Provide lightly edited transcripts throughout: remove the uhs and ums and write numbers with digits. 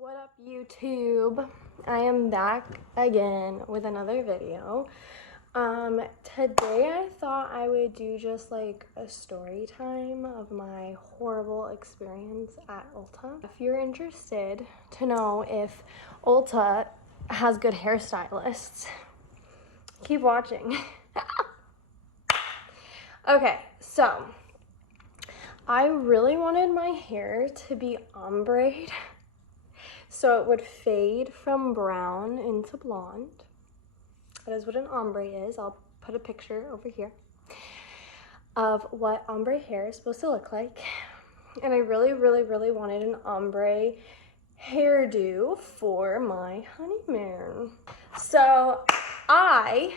What up, YouTube? I am back again with another video. Today I thought I would do just like a story time of my horrible experience at Ulta. If you're interested to know if Ulta has good hairstylists, keep watching. Okay, so I really wanted my hair to be ombre, so it would fade from brown into blonde. That is what an ombre is. I'll put a picture over here of what ombre hair is supposed to look like. And I really wanted an ombre hairdo for my honeymoon. So I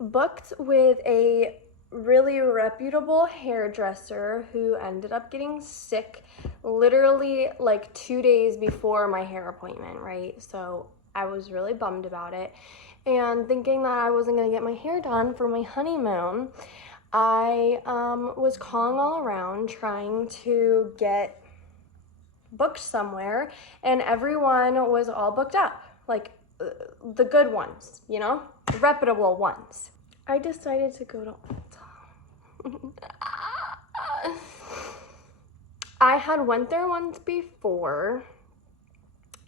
booked with a really reputable hairdresser who ended up getting sick literally like 2 days before my hair appointment, right? So I was really bummed about it, and thinking that I wasn't gonna get my hair done for my honeymoon, I was calling all around trying to get booked somewhere, and everyone was all booked up, like the good ones, you know, the reputable ones. I decided to go to Ulta. I had went there once before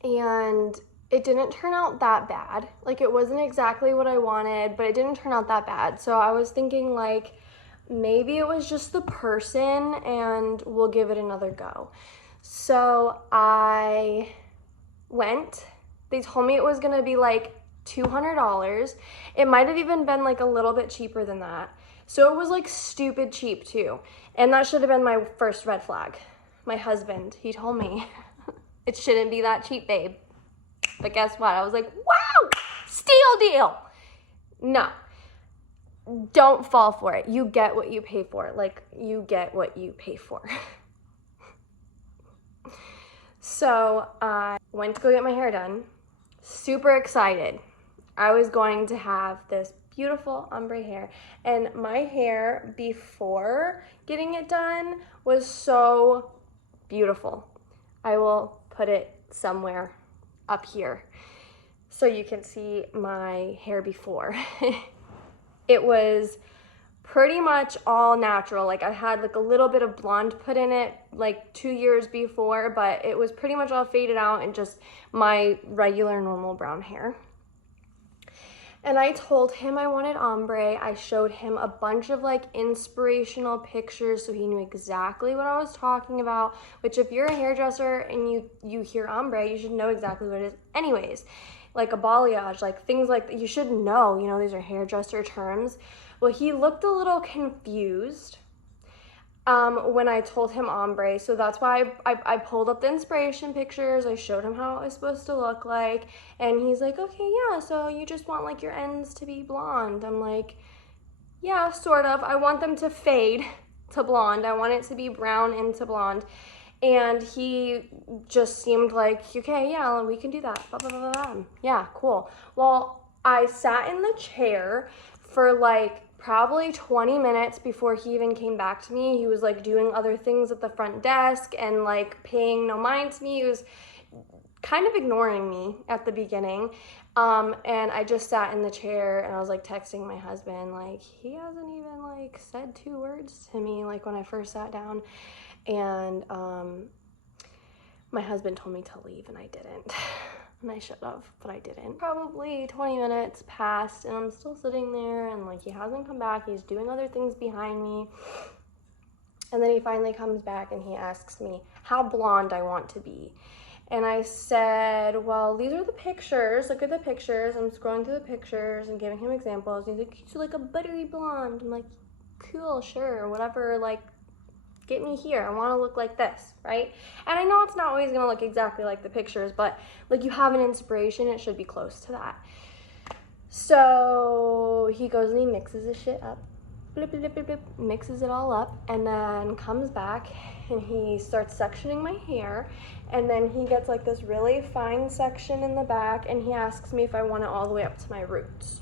and it didn't turn out that bad. Like, it wasn't exactly what I wanted, but it didn't turn out that bad. So I was thinking like maybe it was just the person and we'll give it another go. So I went. They told me it was gonna be like $200. It might have even been like a little bit cheaper than that. So it was like stupid cheap too. And that should have been my first red flag. My husband, he told me it shouldn't be that cheap, babe. But guess what? I was like, wow, steal deal. No, don't fall for it. You get what you pay for. Like, you get what you pay for. So I went to go get my hair done. Super excited. I was going to have this beautiful ombre hair, and my hair before getting it done was so beautiful. I will put it somewhere up here so you can see my hair before. It was pretty much all natural. Like, I had like a little bit of blonde put in it like 2 years before, but it was pretty much all faded out and just my regular normal brown hair. And I told him I wanted ombre. I showed him a bunch of like inspirational pictures so he knew exactly what I was talking about, which if you're a hairdresser and you hear ombre, you should know exactly what it is anyways. Like a balayage, like things like that, you should know, you know, these are hairdresser terms. Well, he looked a little confused when I told him ombre, so that's why I pulled up the inspiration pictures. I showed him how it was supposed to look like, and he's like, okay, yeah, so you just want like your ends to be blonde. I'm like, yeah, sort of. I want them to fade to blonde. I want it to be brown into blonde. And he just seemed like, okay, yeah, we can do that. Blah, blah, blah, blah. Yeah, cool. Well, I sat in the chair for like probably 20 minutes before he even came back to me. He was like doing other things at the front desk and like paying no mind to me. He was kind of ignoring me at the beginning. And I just sat in the chair and I was like texting my husband, like, he hasn't even like said 2 words to me like when I first sat down. And my husband told me to leave and I didn't. And I should have, but I didn't. Probably 20 minutes passed and I'm still sitting there and like he hasn't come back. He's doing other things behind me. And then he finally comes back and he asks me how blonde I want to be. And I said, well, these are the pictures. Look at the pictures. I'm scrolling through the pictures and giving him examples. And he's like, so like a buttery blonde. I'm like, cool, sure, whatever, like, get me here. I want to look like this, right? And I know it's not always going to look exactly like the pictures, but like you have an inspiration, it should be close to that. So he goes and he mixes the shit up, blip, blip, blip, blip, mixes it all up, and then comes back and he starts sectioning my hair, and then he gets like this really fine section in the back, and he asks me if I want it all the way up to my roots.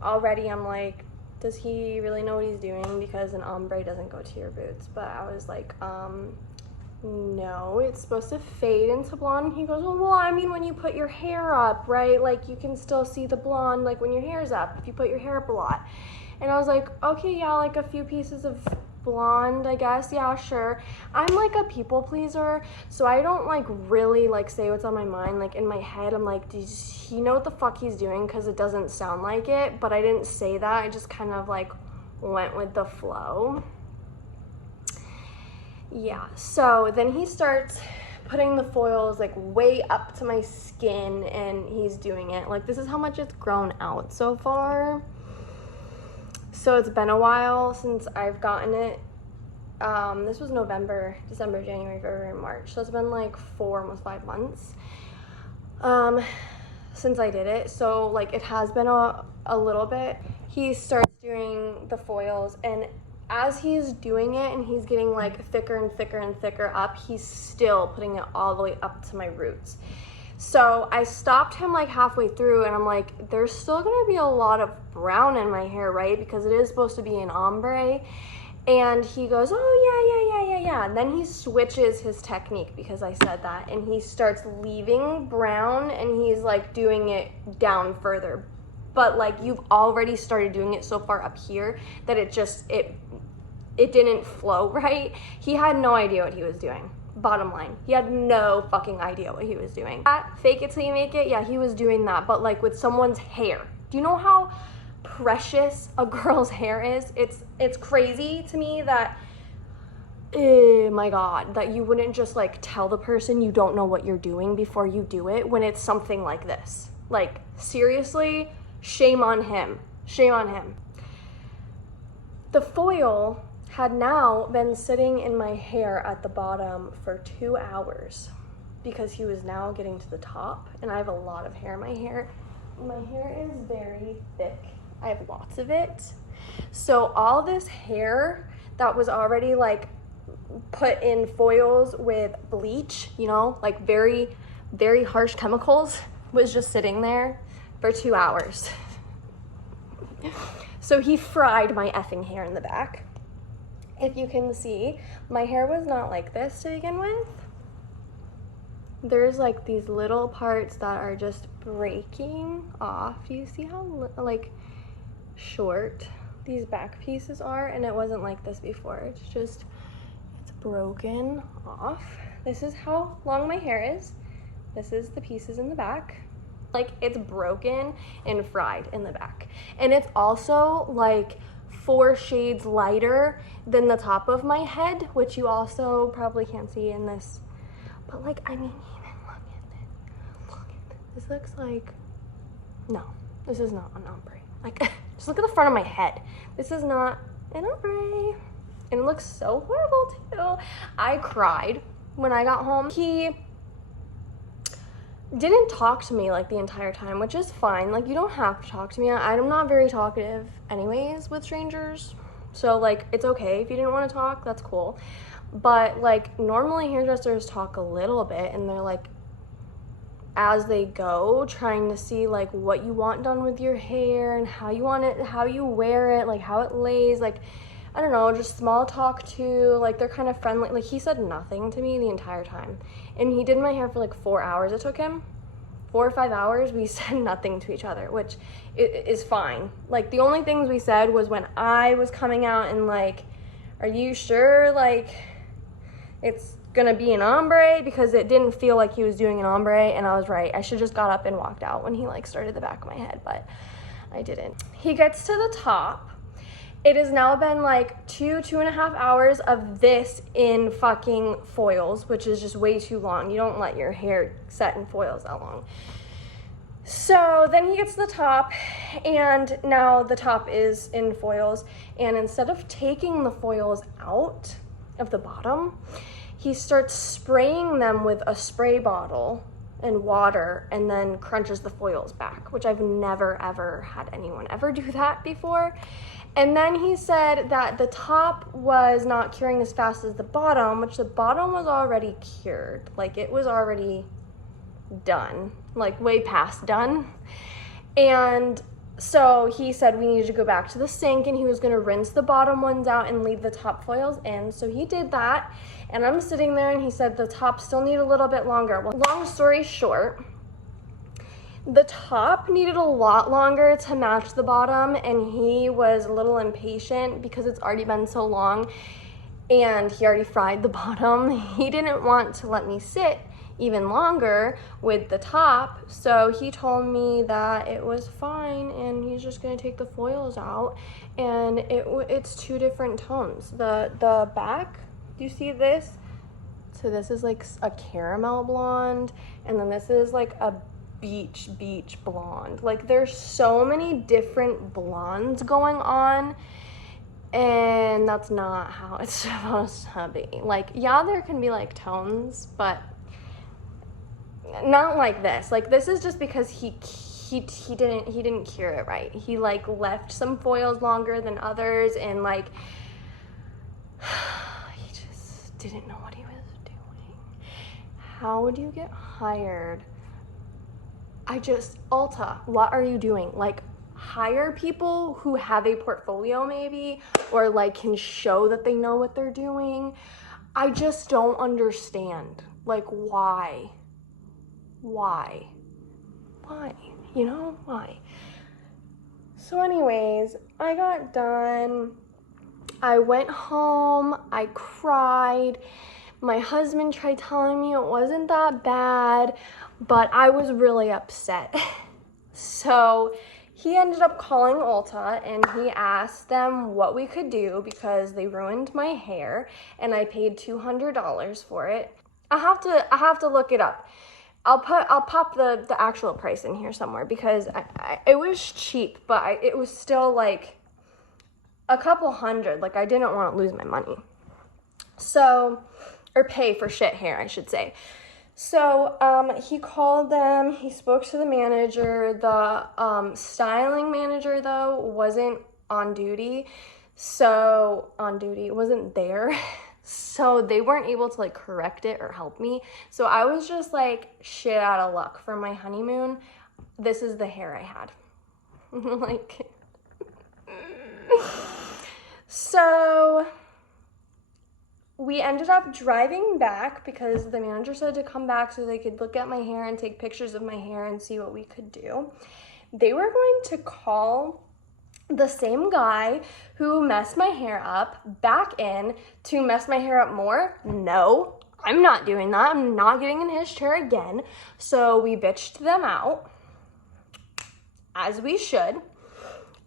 Already I'm like, does he really know what he's doing? Because an ombre doesn't go to your roots. But I was like, no, it's supposed to fade into blonde. He goes, well, I mean, when you put your hair up, right? Like, you can still see the blonde, like, when your hair's up, if you put your hair up a lot. And I was like, okay, yeah, like a few pieces of blonde, I guess. Yeah, sure. I'm like a people pleaser, so I don't like really like say what's on my mind. Like in my head, I'm like, does he know what the fuck he's doing? Because it doesn't sound like it, but I didn't say that. I just kind of like went with the flow. Yeah, so then he starts putting the foils like way up to my skin, and he's doing it. Like, this is how much it's grown out so far. So it's been a while since I've gotten it. This was November, December, January, February, March. So it's been like 4, almost 5 months since I did it. So like it has been a little bit. He starts doing the foils, and as he's doing it and he's getting like thicker and thicker and thicker up, he's still putting it all the way up to my roots. So I stopped him like halfway through, and I'm like, there's still gonna be a lot of brown in my hair, right? Because it is supposed to be an ombre. And he goes, oh yeah. And then he switches his technique because I said that, and he starts leaving brown and he's like doing it down further. But like, you've already started doing it so far up here that it didn't flow right. He had no idea what he was doing. Bottom line, he had no fucking idea what he was doing. That fake it till you make it, yeah, he was doing that, but like with someone's hair. Do you know how precious a girl's hair is? It's crazy to me that, oh my God, that you wouldn't just like tell the person you don't know what you're doing before you do it when it's something like this. Like, seriously, shame on him. Shame on him. The foil had now been sitting in my hair at the bottom for 2 hours because he was now getting to the top, and I have a lot of hair in my hair. My hair is very thick. I have lots of it. So all this hair that was already like put in foils with bleach, you know, like very, very harsh chemicals, was just sitting there for 2 hours. So he fried my effing hair in the back. If you can see, my hair was not like this to begin with. There's like these little parts that are just breaking off. You see how like short these back pieces are? And it wasn't like this before. It's broken off. This is how long my hair is. This is the pieces in the back. Like, it's broken and fried in the back. And it's also like 4 shades lighter than the top of my head, which you also probably can't see in this. But like, I mean, even look at this. Look at this. This looks like, no, this is not an ombre. Like, just look at the front of my head. This is not an ombre. And it looks so horrible too. I cried when I got home. He didn't talk to me like the entire time, which is fine. Like, you don't have to talk to me. I'm not very talkative anyways with strangers. So like, it's okay if you didn't want to talk, that's cool. But like, normally hairdressers talk a little bit, and they're like, as they go, trying to see like what you want done with your hair and how you want it, how you wear it, like how it lays, like, I don't know, just small talk too. Like, they're kind of friendly. Like, he said nothing to me the entire time. And he did my hair for like 4 hours. It took him 4 or 5 hours. We said nothing to each other, which is fine. Like, the only things we said was when I was coming out and like, are you sure like it's gonna be an ombre? Because it didn't feel like he was doing an ombre, and I was right. I should just got up and walked out when he like started the back of my head, but I didn't. He gets to the top. It has now been like 2.5 hours of this in fucking foils, which is just way too long. You don't let your hair set in foils that long. So then he gets to the top, and now the top is in foils. And instead of taking the foils out of the bottom, he starts spraying them with a spray bottle and water, and then crunches the foils back, which I've never ever had anyone ever do that before. And then he said that the top was not curing as fast as the bottom, which the bottom was already cured. Like, it was already done, like way past done. And So he said we needed to go back to the sink and he was gonna rinse the bottom ones out and leave the top foils in. So he did that, and I'm sitting there and he said the top still need a little bit longer. Well, long story short, the top needed a lot longer to match the bottom, and he was a little impatient because it's already been so long and he already fried the bottom. He didn't want to let me sit even longer with the top, so he told me that it was fine and he's just gonna take the foils out, and it's 2 different tones. The back, do you see this? So this is like a caramel blonde, and then this is like a beach blonde. Like there's so many different blondes going on, and that's not how it's supposed to be. Like, yeah, there can be like tones, but not like this. Like this is just because he didn't cure it right. He like left some foils longer than others, and like he just didn't know what he was doing. How would you get hired? Ulta, what are you doing? Like, hire people who have a portfolio maybe, or like can show that they know what they're doing. I just don't understand. Like, why? You know, why? So anyways, I got done. I went home, I cried. My husband tried telling me it wasn't that bad, but I was really upset. So he ended up calling Ulta and he asked them what we could do because they ruined my hair, and I paid $200 for it. I have to look it up. I'll pop the actual price in here somewhere because it was cheap, but it was still like a couple hundred. Like, I didn't want to lose my money. So, or pay for shit hair, I should say. So he called them, he spoke to the manager. The styling manager, though, wasn't on duty. Wasn't there. So they weren't able to like correct it or help me. So I was just like shit out of luck for my honeymoon. This is the hair I had. Like, so we ended up driving back because the manager said to come back so they could look at my hair and take pictures of my hair and see what we could do. They were going to call the same guy who messed my hair up back in to mess my hair up more. No, I'm not doing that. I'm not getting in his chair again. So we bitched them out, as we should.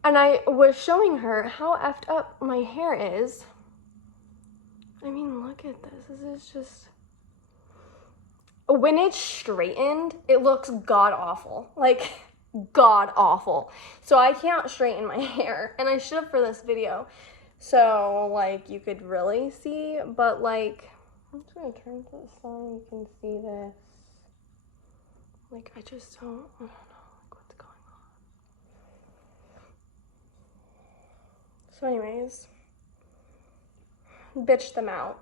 And I was showing her how effed up my hair is. I mean, look at this. This is just... When it's straightened, it looks god-awful. Like, god-awful. So I can't straighten my hair. And I should have for this video. So, like, you could really see. But, like, I'm just going to turn to the side. You can see this. Like, I don't know, like, what's going on. So, anyways, bitched them out.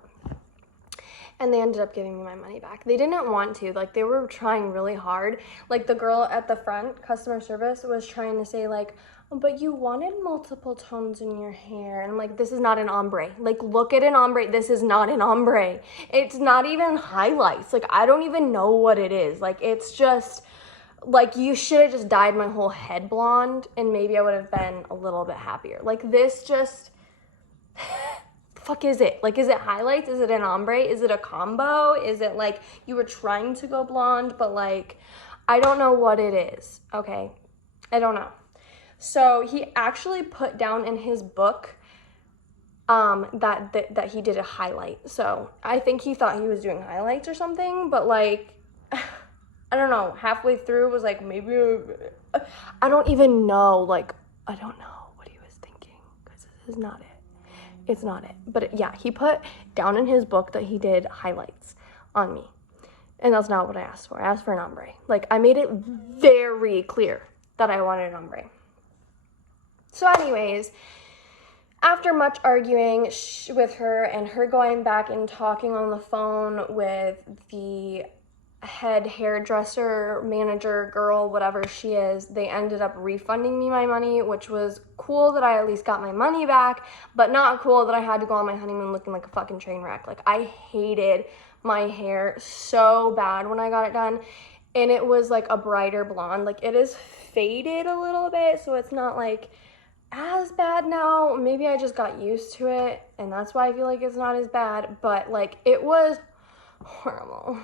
And they ended up giving me my money back. They didn't want to. Like, they were trying really hard. Like, the girl at the front, customer service, was trying to say, like, oh, but you wanted multiple tones in your hair. And I'm like, this is not an ombre. Like, look at an ombre. This is not an ombre. It's not even highlights. Like, I don't even know what it is. Like, it's just, like, you should have just dyed my whole head blonde, and maybe I would have been a little bit happier. Like, this just... fuck is it? Like, is it highlights? Is it an ombre? Is it a combo? Is it like you were trying to go blonde, but like, I don't know what it is, okay? I don't know. So he actually put down in his book that he did a highlight. So I think he thought he was doing highlights or something, but like, I don't know, halfway through was like, maybe, I don't even know, like, I don't know what he was thinking, because this is not it. It's not it. But yeah, he put down in his book that he did highlights on me. And that's not what I asked for. I asked for an ombre. Like, I made it very clear that I wanted an ombre. So anyways, after much arguing with her and her going back and talking on the phone with the head hairdresser, manager, girl, whatever she is, they ended up refunding me my money, which was cool that I at least got my money back, but not cool that I had to go on my honeymoon looking like a fucking train wreck. Like, I hated my hair so bad when I got it done, and it was like a brighter blonde. Like, it is faded a little bit, so it's not like as bad now. Maybe I just got used to it, and that's why I feel like it's not as bad, but like, it was horrible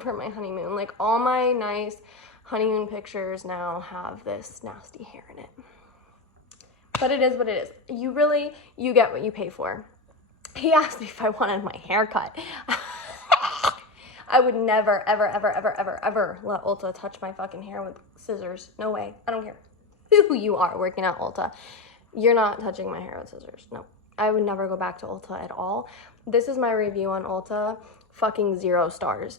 for my honeymoon. Like, all my nice honeymoon pictures now have this nasty hair in it. But it is what it is. You get what you pay for. He asked me if I wanted my hair cut. I would never, ever, ever, ever, ever, ever let Ulta touch my fucking hair with scissors. No way. I don't care who you are working at Ulta. You're not touching my hair with scissors. No. I would never go back to Ulta at all. This is my review on Ulta. Fucking 0 stars.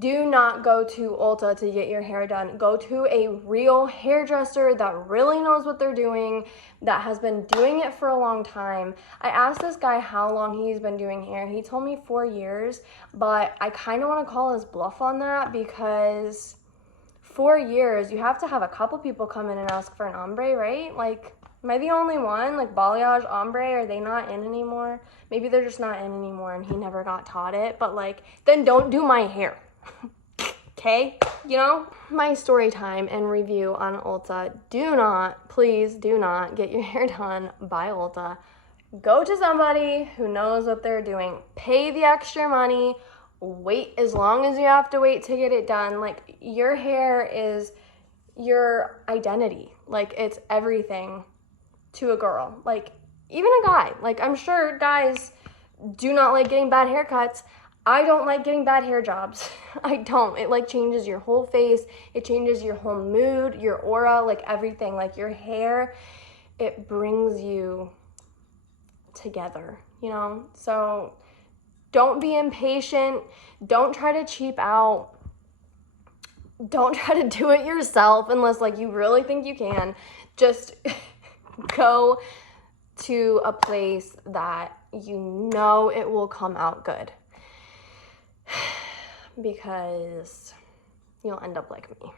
Do not go to Ulta to get your hair done. Go to a real hairdresser that really knows what they're doing, that has been doing it for a long time. I asked this guy how long he's been doing hair. He told me 4 years, but I kind of want to call his bluff on that, because 4 years, you have to have a couple people come in and ask for an ombre, right? Like, am I the only one? Like, balayage, ombre, are they not in anymore? Maybe they're just not in anymore and he never got taught it, but like, then don't do my hair. Okay? You know? My story time and review on Ulta. Please do not get your hair done by Ulta. Go to somebody who knows what they're doing. Pay the extra money. Wait as long as you have to wait to get it done. Like, your hair is your identity. Like, it's everything to a girl. Like, even a guy. Like, I'm sure guys do not like getting bad haircuts. I don't like getting bad hair jobs. I don't. It like changes your whole face. It changes your whole mood, your aura, like everything. Like, your hair, it brings you together, you know? So don't be impatient. Don't try to cheap out. Don't try to do it yourself unless like you really think you can. Just go to a place that you know it will come out good. Because you'll end up like me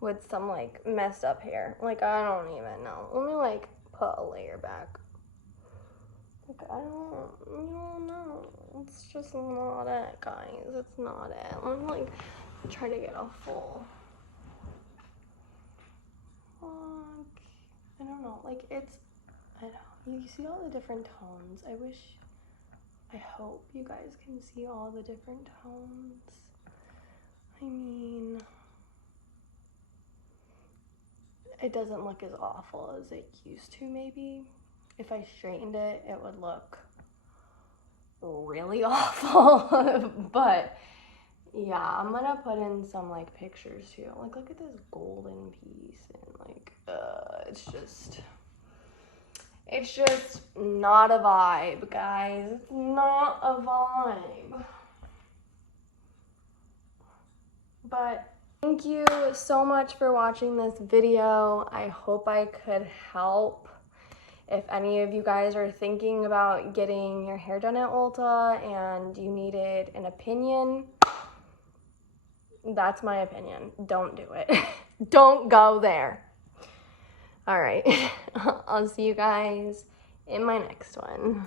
with some like messed up hair. Like, I don't even know. Let me like put a layer back. Like, I don't know. It's just not it, guys. It's not it. I'm like try to get a full. I don't know. Like, it's, I know. You see all the different tones. I hope you guys can see all the different tones. I mean, it doesn't look as awful as it used to, maybe. If I straightened it, it would look really awful. But yeah, I'm gonna put in some like pictures too. Like, look at this golden piece, and like, it's just not a vibe, guys. It's not a vibe. But thank you so much for watching this video. I hope I could help. If any of you guys are thinking about getting your hair done at Ulta and you needed an opinion, that's my opinion. Don't do it. Don't go there. All right. I'll see you guys in my next one.